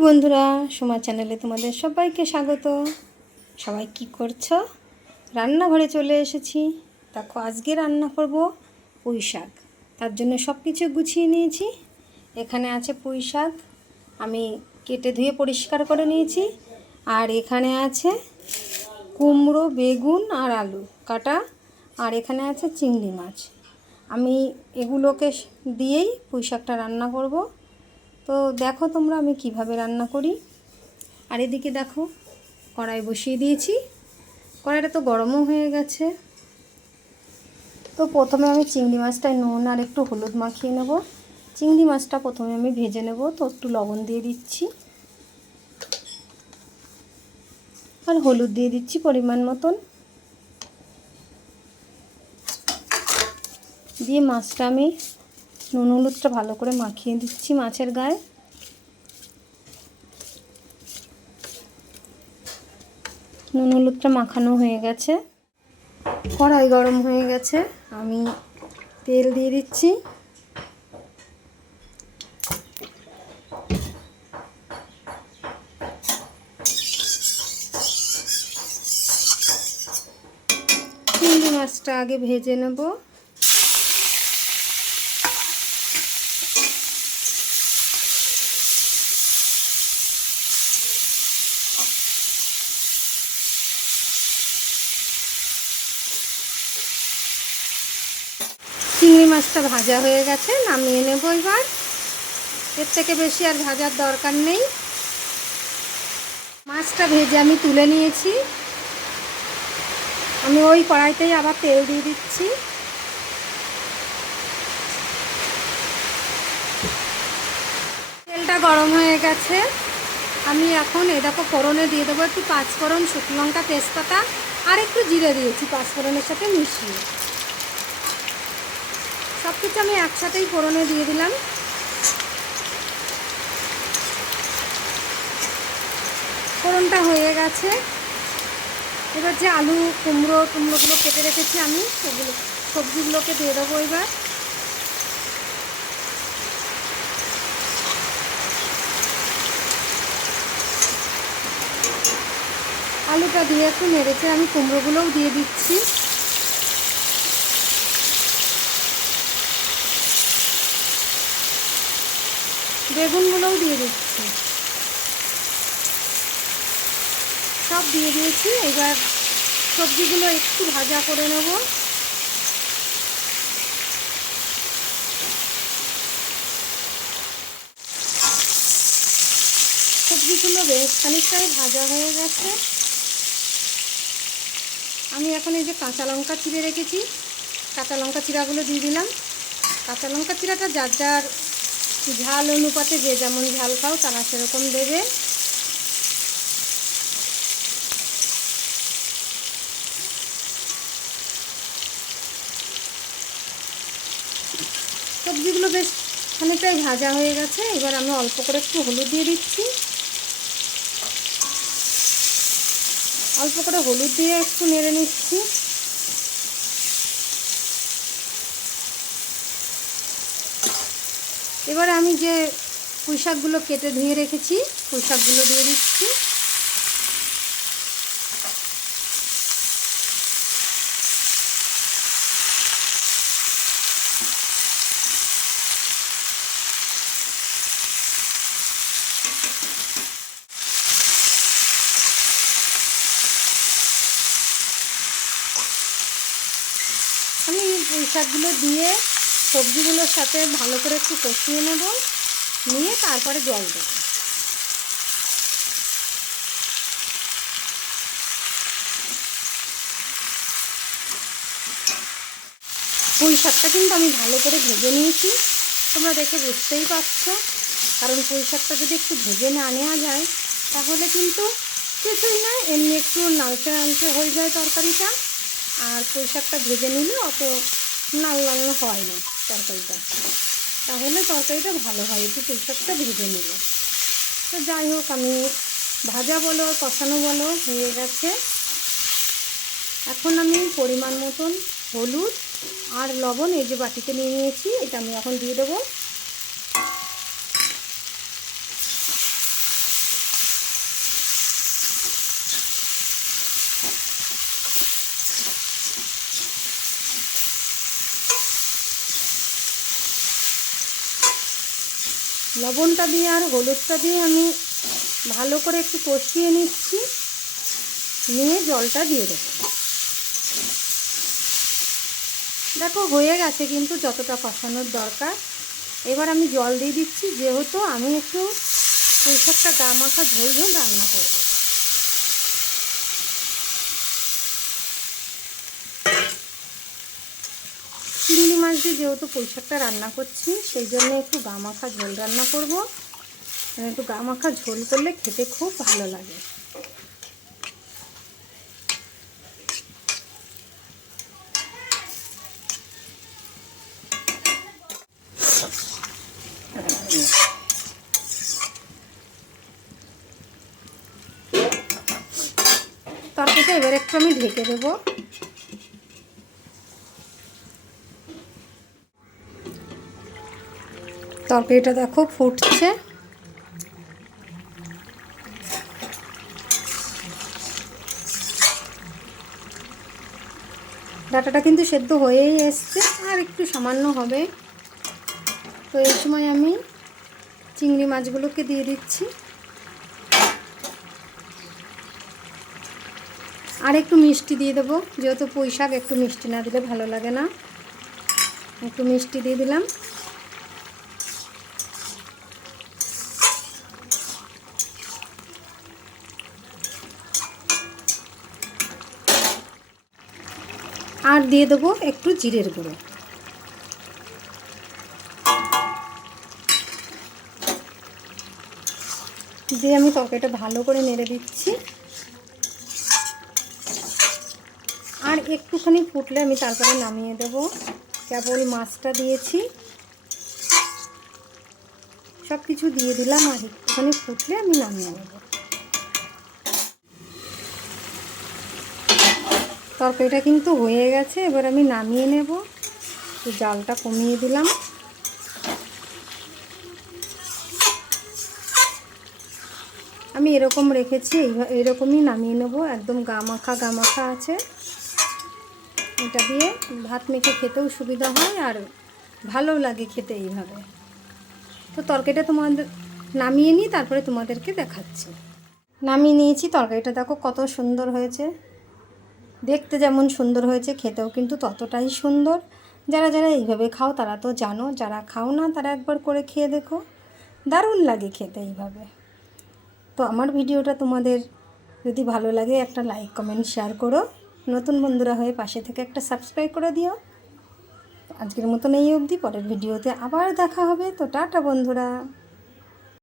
বন্ধুরা, সোমা চ্যানেলে তোমাদের সবাইকে স্বাগত। সবাই কি করছ? রান্নাঘরে চলে এসেছি। দেখো, আজকে রান্না করব পুঁই শাক। তার জন্য সব কিছু গুছিয়ে নিয়েছি। এখানে আছে পুঁই শাক। আমি কেটে ধুয়ে পরিষ্কার করে নিয়েছি। আর এখানে আছে কুমড়ো, বেগুন আর আলু কাটা। আর এখানে আছে চিংড়ি মাছ। আমি এগুলোকে দিয়েই পুঁই শাকটা রান্না করব। তো দেখো তোমরা আমি কীভাবে রান্না করি। আর এদিকে দেখো, কড়াই বসিয়ে দিয়েছি। কড়াইটা তো গরমও হয়ে গেছে। তো প্রথমে আমি চিংড়ি মাছটায় নুন আর একটু হলুদ মাখিয়ে নেব। চিংড়ি মাছটা প্রথমে আমি ভেজে নেব, তো একটু লবণ দিয়ে দিচ্ছি। আর হলুদ দিয়ে দিচ্ছি পরিমাণ মতন। দিয়ে মাছটা আমি নুন হলুদটা ভালো করে মাখিয়ে দিচ্ছি মাছের গায়ে। নুন হলুদটা মাখানো হয়ে গেছে। কড়াই গরম হয়ে গেছে। আমি তেল দিয়ে দিচ্ছি। চিংড়ি মাছটা আগে ভেজে নেব। চিংড়ি মাছটা ভাজা হয়ে গেছে, নামিয়ে নেব এবার। এর থেকে বেশি আর ভাজার দরকার নেই। মাছটা ভেজে আমি তুলে নিয়েছি। আমি ওই কড়াইতেই আবার তেল দিয়ে দিচ্ছি। তেলটা গরম হয়ে গেছে। আমি এখন এ দেখো ফোড়নে দিয়ে দেবো একটু পাঁচফোড়ন শুকনো লঙ্কা, তেজপাতা আর একটু জিরে দিয়েছি, পাঁচফোড়নের সাথে মিশিয়ে। সব কিছু আমি একসাথেই ফোড়নে দিয়ে দিলাম। ফোড়নটা হয়ে গেছে। এবার যে আলু, কুমড়ো, কুমড়োগুলো কেটে রেখেছি আমি, সেগুলো সবজিগুলোকে দিয়ে দেবো এবার। আলুটা দিয়ে একটু নেড়েছে আমি কুমড়োগুলোও দিয়ে দিচ্ছি। বেগুনগুলোও দিয়ে দিচ্ছি। সব দিয়ে দিয়েছি। এবার সবজিগুলো একটু ভাজা করে নেব। সবজিগুলো বেশ খানিকটাই ভাজা হয়ে গেছে। আমি এখন এই যে কাঁচা লঙ্কা চিড়ে রেখেছি। কাঁচা লঙ্কা চিরাগুলো দিয়ে দিলাম। কাঁচা লঙ্কা চিরাটা যার যার ঝাল অনুপাতে যে যেমন ঝাল খাও তারা সেরকম দেবে। সবজিগুলো বেশ খানিকটাই ভাজা হয়ে গেছে, এবার আমি অল্প করে একটু হলুদ দিয়ে দিচ্ছি। অল্প করে হলুদ দিয়ে একটু নেড়ে নিচ্ছি। এবারে আমি যে পুঁই শাকগুলো কেটে ধুয়ে রেখেছি পুঁই শাকগুলো দিয়ে দিচ্ছি। আমি পুঁই শাকগুলো দিয়ে সবজিগুলোর সাথে ভালো করে একটু কষিয়ে নেব, নিয়ে তারপরে জল দেব। পুঁই শাকটা কিন্তু আমি ভালো করে ভেজে নিয়েছি। তোমরা দেখে বুঝতেই পারছ, কারণ পুঁই শাকটা যদি একটু ভেজে না নেওয়া যায়, তাহলে কিন্তু কিছুই না, এমনি একটু নালচে নালচে হয়ে যায় তরকারিটা। আর পুঁই শাকটা ভেজে নিলে অত লাল লাল হয় না। তরকারিটা। তাহলে তরকারিটা ভালো হয়, একটু পুঁই ভেজে নিল। তো যাই হোক, আমি ভাজা বলো, কষানো বলো, হয়ে গেছে। এখন আমি পরিমাণ মতন হলুদ আর লবণ এই যে বাটিতে নিয়ে নিয়েছি, এটা আমি এখন দিয়ে দেবো। লবণটা দিয়ে আর হলুদটা দিয়ে আমি ভালো করে একটু কষিয়ে নিচ্ছি। নিয়ে জলটা দিয়ে দেবো। দেখো, হয়ে গেছে কিন্তু যতটা কষানোর দরকার। এবার আমি জল দিয়ে দিচ্ছি, যেহেতু আমি একটু পুঁইশাকটা গা মাখা ঝোল ঝোল রান্না করব চিংড়ি মাছ দিয়ে যেহেতু পুঁইশাকটা রান্না করছি, সেই জন্য একটু গা মাখা ঝোল রান্না করব। একটু গা মাখা ঝোল করলে খেতে খুব ভালো লাগে। তরকারিটা এবার একটু আমি ঢেকে দেবো। তরকারিটা দেখো ফুটছে। ডাটাটা কিন্তু সেদ্ধ হয়েই এসছে, আর একটু সামান্য হবে। তো এই সময় আমি চিংড়ি মাছগুলোকে দিয়ে দিচ্ছি। আর একটু মিষ্টি দিয়ে দেবো, যেহেতু পুঁই শাক একটু মিষ্টি না দিলে ভালো লাগে না। একটু মিষ্টি দিয়ে দিলাম। আর দিয়ে দেবো একটু জিরের গুঁড়ো। দিয়ে আমি তরকারিটা ভালো করে নেড়ে দিচ্ছি। আর একটুখানি ফুটলে আমি তারপরে নামিয়ে দেব। কেবল মাছটা দিয়েছি। সব কিছু দিয়ে দিলাম আর একটুখানি ফুটলে আমি নামিয়ে নেব। তরকারিটা কিন্তু হয়ে গেছে, এবার আমি নামিয়ে নেব। জালটা কমিয়ে দিলাম। আমি এরকম রেখেছি এরকমই নামিয়ে নেব, একদম গামাখা গামাখা আছে। এটা দিয়ে ভাত মেখে খেতেও সুবিধা হয় আর ভালো লাগে খেতে এইভাবে। তো তরকারিটা তোমাদের, নামিয়ে নিই, তারপরে তোমাদেরকে দেখাচ্ছি। নামিয়ে নিয়েছি, তরকারিটা দেখো কত সুন্দর হয়েছে। দেখতে যেমন সুন্দর হয়েছে, খেতেও কিন্তু ততটাই সুন্দর। যারা যারা এইভাবে খাও তারা তো জানো, যারা খাও না তারা একবার করে খেয়ে দেখো। দারুণ লাগে খেতে এইভাবে। তো আমার ভিডিওটা তোমাদের যদি ভালো লাগে একটা লাইক কমেন্ট শেয়ার করো। নতুন বন্ধুরা হয়ে পাশে থেকে একটা সাবস্ক্রাইব করে দিও। আজকের মতন এই অবধি, পরের ভিডিওতে আবার দেখা হবে। তো টাটা বন্ধুরা।